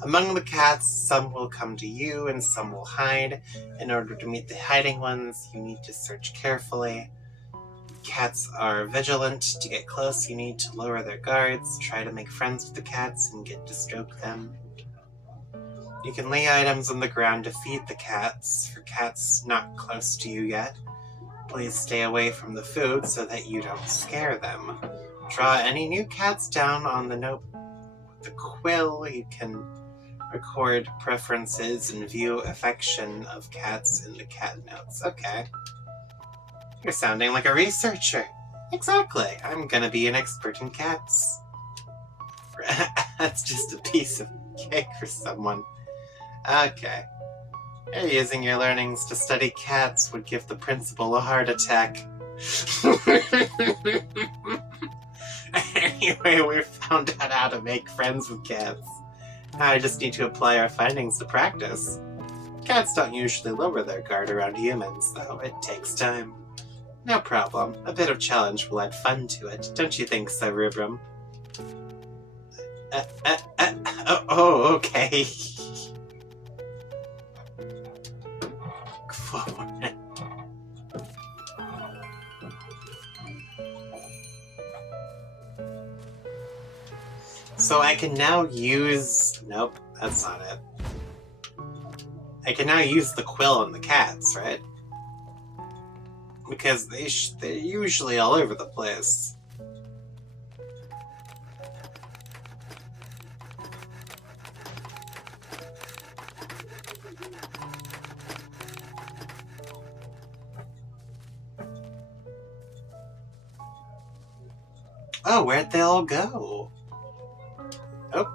Among the cats, some will come to you and some will hide. In order to meet the hiding ones, you need to search carefully. Cats are vigilant. To get close, you need to lower their guards, try to make friends with the cats, and get to stroke them. You can lay items on the ground to feed the cats. For cats not close to you yet, please stay away from the food so that you don't scare them. Draw any new cats down on the note with the quill. You can record preferences and view affection of cats in the cat notes. Okay. You're sounding like a researcher. Exactly. I'm gonna be an expert in cats. That's just a piece of cake for someone. Okay. You're using your learnings to study cats would give the principal a heart attack. Anyway, we found out how to make friends with cats. Now I just need to apply our findings to practice. Cats don't usually lower their guard around humans, though. It takes time. No problem. A bit of challenge will add fun to it. Don't you think so, Rubrum? Okay. So I can now use... Nope, that's not it. I can now use the quill on the cats, right? Because they're usually all over the place. Oh, where'd they all go? Oh.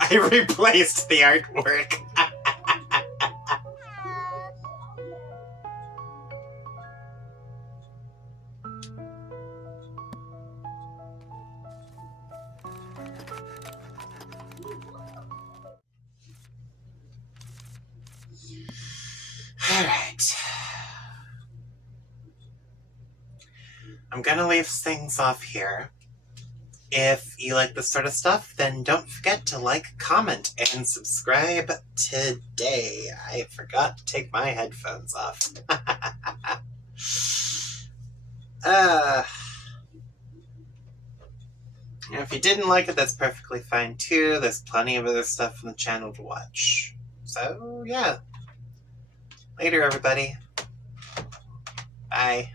I replaced the artwork. Alright. I'm gonna leave things off here. If you like this sort of stuff, then don't forget to like, comment, and subscribe today. I forgot to take my headphones off. If you didn't like it, that's perfectly fine too. There's plenty of other stuff on the channel to watch. So, yeah. Later, everybody. Bye.